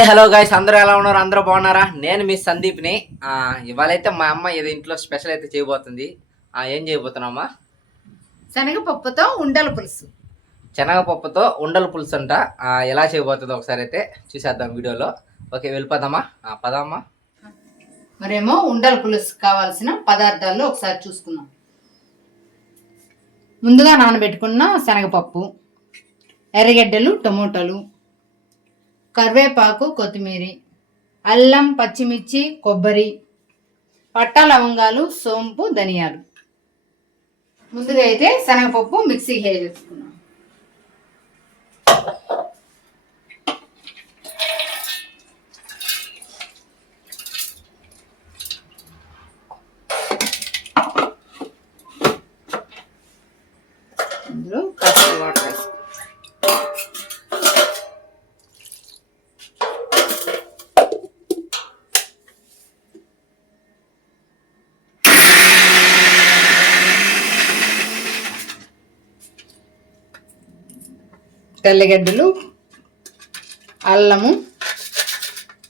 Hello guys, అందరూ ఎలా ఉన్నారు? అందరూ బాగున్నారా? నేను మీ సందీప్ని. ఇవాళైతే మా అమ్మ ఏదో ఇంట్లో స్పెషల్ అయితే చేయబోతుంది. ఏం చేయబోతున్నామ్మా? శనగపప్పుతో ఉండల పులుసు. శనగపప్పుతో ఉండల పులుసు అంట. ఎలా చేయబోతుందో ఒకసారి అయితే చూసేద్దాం వీడియోలో. ఓకే, వెళ్ళిపోదామా? పదమ్మా. మరేమో ఉండల పులుసు కావాల్సిన పదార్థాలు ఒకసారి చూసుకుందాం. ముందుగా నానబెట్టుకున్న శనగపప్పు, ఎర్రగడ్డలు, టమోటాలు, కరివేపాకు, కొత్తిమీర, అల్లం, పచ్చిమిర్చి, కొబ్బరి, పట్టా, లవంగాలు, సోంపు, ధనియాలు. ముందుగా అయితే శనగపప్పు మిక్సీ వేసేసుకున్నాం. ఇందులో కాస్త వాటర్ వేసుకో. తెల్లగడ్డలు, అల్లము,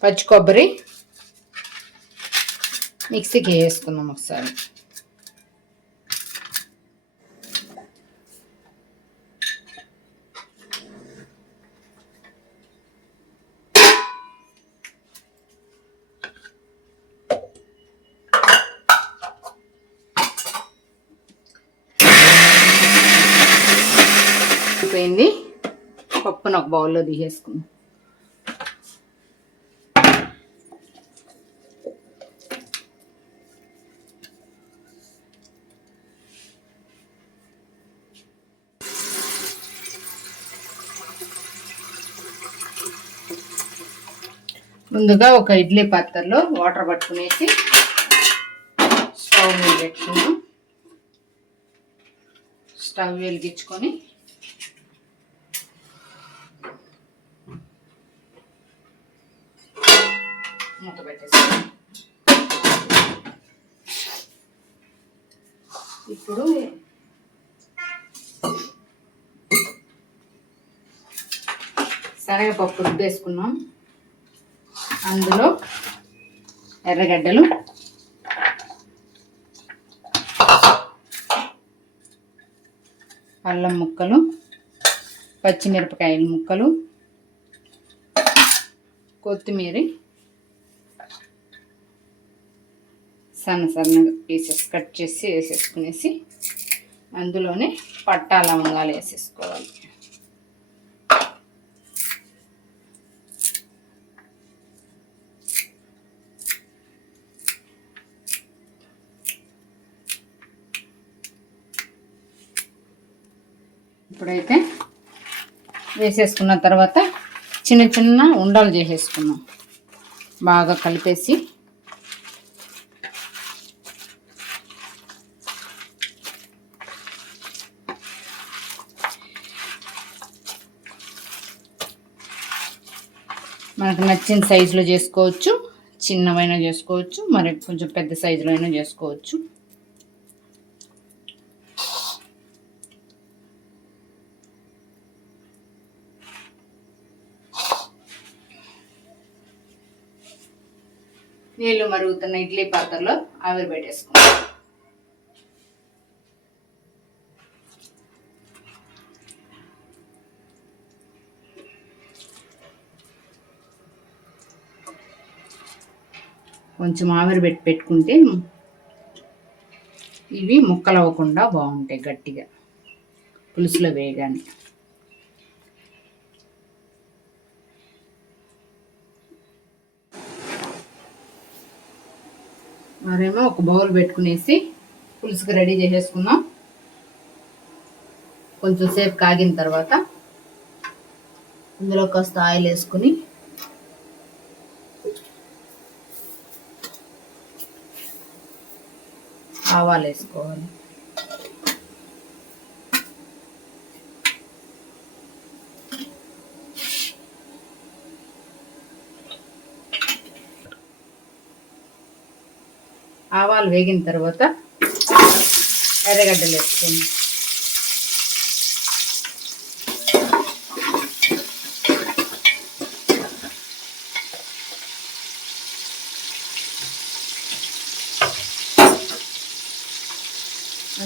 పచ్చి కొబ్బరి మిక్సీకి వేసుకుందాం ఒకసారి. అయిపోయింది. పప్పును ఒక బౌల్లో తీసేసుకుందాం. ముందుగా ఒక ఇడ్లీ పాత్రలో వాటర్ పట్టుకునేసి స్టవ్ మీద పెట్టుకున్నాం. స్టవ్ వెలిగించుకొని మూత పెట్టేస్తాం. ఇప్పుడు శనగపప్పు రుబ్బేసుకున్నాం. అందులో ఎర్రగడ్డలు, అల్లం ముక్కలు, పచ్చిమిరపకాయల ముక్కలు, కొత్తిమీర సన్నగా పీసెస్ కట్ చేసి వేసేసుకునేసి అందులోనే పట్టా, లవంగాలు వేసేసుకోవాలి. ఇప్పుడైతే వేసేసుకున్న తర్వాత చిన్న చిన్న ఉండలు చేసేసుకున్నాం. బాగా కలిపేసి మనకు నచ్చిన సైజులో చేసుకోవచ్చు. చిన్నవైనా చేసుకోవచ్చు, మరి కొంచెం పెద్ద సైజులో అయినా చేసుకోవచ్చు. నీళ్లు మరుగుతున్న ఇడ్లీ పాత్రలో ఆవిరి పెట్టేసుకోండి. కొంచెం ఆవిరి పెట్టుకుంటే ఇవి ముక్కలు అవ్వకుండా బాగుంటాయి గట్టిగా పులుసులో వేయగానే. మరేమో ఒక బౌల్ పెట్టుకునేసి పులుసుకి రెడీ చేసేసుకుందాం. కొంచెం సేపు కాగిన తర్వాత ఇందులో కాస్త ఆయిల్ వేసుకుని ఆవాలు వేసుకోవాలి. ఆవాలు వేగిన తర్వాత ఎర్రగడ్డలు వేసుకోండి.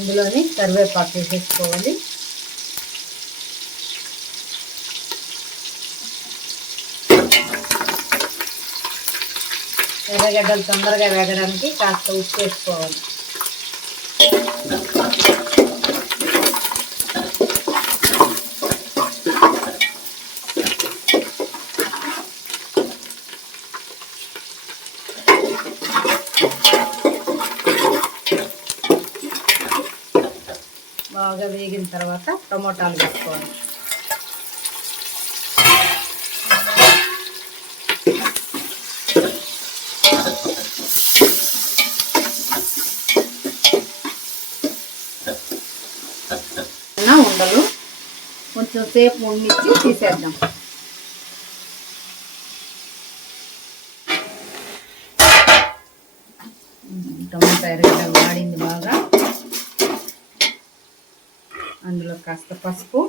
అందులోని కరివేపాకు వేసేసుకోవాలి. ఎర్రగడ్డలు తొందరగా వేగడానికి కాస్త ఉప్పు వేసుకోవాలి. బాగా వేగిన తర్వాత టమోటాలు వేసుకోవాలి. ఉండలు కొంచెం సేపు ఉండిచ్చి తీసేద్దాం. టమాటా ఎర్రగడ్డ వాడింది బాగా. అందులో కాస్త పసుపు,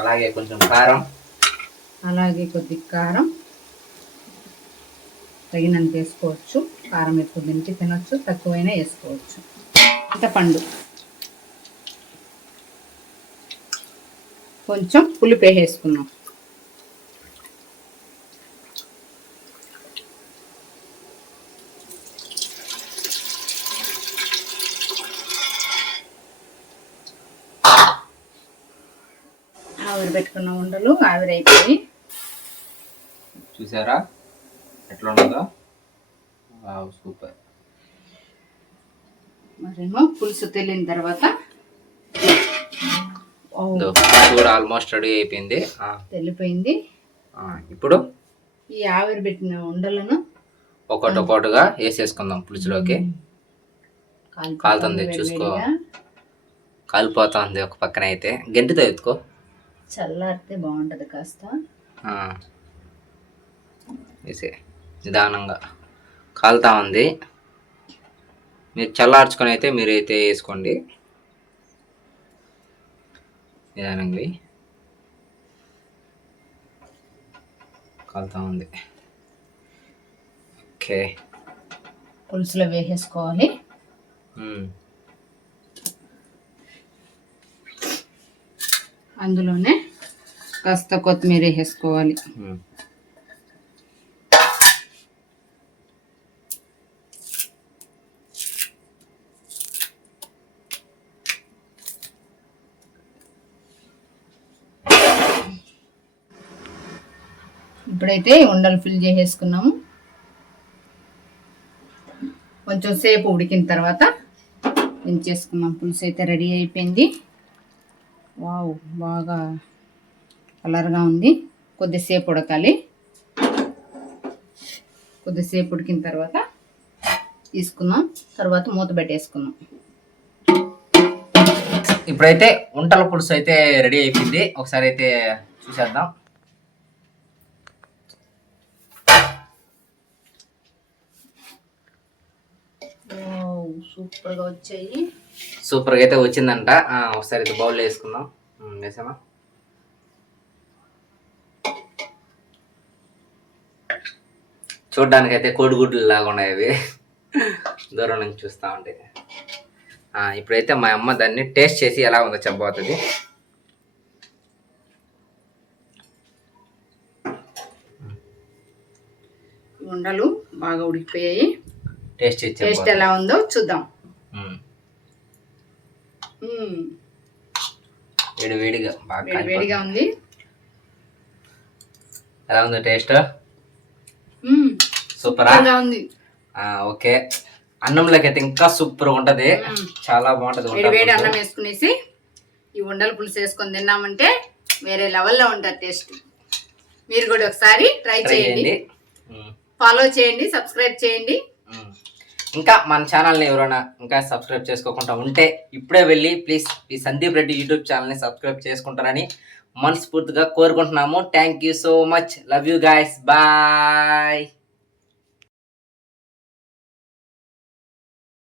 అలాగే కొంచెం కారం, అలాగే కొద్ది కారం తగినంత వేసుకోవచ్చు. కారం ఎక్కువ తింటే తినొచ్చు, తక్కువైనా వేసుకోవచ్చు. చింతపండు, కొంచెం పులుపు వేసుకున్నాం. ఆవిరి పెట్టుకున్న ఉండలు ఆవిరైపోయి చూసారా ఎట్లా ఉన్నదో. సూపర్. మరేమో పులుసు తెల్లిన తర్వాత కూడా ఆల్మోస్ట్ రెడీ అయిపోయింది, తెల్లిపోయింది. ఇప్పుడు ఈ ఆవిరి పెట్టిన ఉండలను ఒకటొకటిగా వేసేసుకుందాం పులుసులోకి. కాలుతుంది చూసుకో, కాలిపోతుంది ఒక పక్కన. అయితే గంటితో ఎత్తుకో, చల్లారితే బాగుంటుంది. కాస్త వేసే నిదానంగా కాలుతా ఉంది. మీరు చల్లార్చుకొని అయితే మీరైతే వేసుకోండి నిదానంగా. కాలుతా ఉంది. ఓకే, పులుసులో వేసేసుకోవాలి. అందులోనే కాస్త కొత్తిమీర వేసుకోవాలి. ఇప్పుడైతే ఉండలు ఫిల్ చేసేసుకున్నాము. కొంచెం సేపు ఉడికిన తర్వాత దించేసుకున్నాం. పులుసు అయితే రెడీ అయిపోయింది. వావ్, బాగా కలర్గా ఉంది. కొద్దిసేపు ఉడకాలి. కొద్దిసేపు ఉడికిన తర్వాత తీసుకున్నాం. తర్వాత మూత పెట్టేసుకున్నాం. ఇప్పుడైతే వంటల పులుసు అయితే రెడీ అయిపోయింది. ఒకసారి అయితే చూసేద్దాం. సూపర్గా వచ్చాయి. సూపర్గా అయితే వచ్చిందంట. ఒకసారి అయితే బౌల్లో వేసుకుందాం. వేసామా? చూడ్డానికి అయితే కోడిగుడ్లు లాగా ఉన్నాయి అవి, దూరం నుంచి చూస్తూ ఉంటే. ఇప్పుడైతే మా అమ్మ దాన్ని టేస్ట్ చేసి ఎలా ఉందో చెప్పబోతుంది. ఉండలు బాగా ఉడికిపోయాయి. టేస్ట్ ఎలా ఉందో చూద్దాం. వేడివేడిగా బాగా వేడిగా ఉంది. ఎలా ఉంది టేస్ట్? సూపరా ఉంది. ఓకే, అన్నంలోకి అయితే ఇంకా సూపర్ ఉంటది. చాలా బాగుంటది. వేడి అన్నం వేసుకునేసి ఈ ఉండల పులుసు వేసుకొని తిన్నామంటే వేరే లెవెల్లో ఉంటుంది టేస్ట్. మీరు కూడా ఒకసారి ట్రై చేయండి, ఫాలో చేయండి, సబ్స్క్రైబ్ చేయండి. ఇంకా మన ఛానల్ని ఎవరైనా ఇంకా సబ్స్క్రైబ్ చేసుకోకుండా ఉంటే ఇప్పుడే వెళ్ళి ప్లీజ్ ఈ సందీప్ రెడ్డి యూట్యూబ్ ఛానల్ని సబ్స్క్రైబ్ చేసుకుంటారని మనస్ఫూర్తిగా కోరుకుంటున్నాము. Thank you so much. Love you guys. Bye.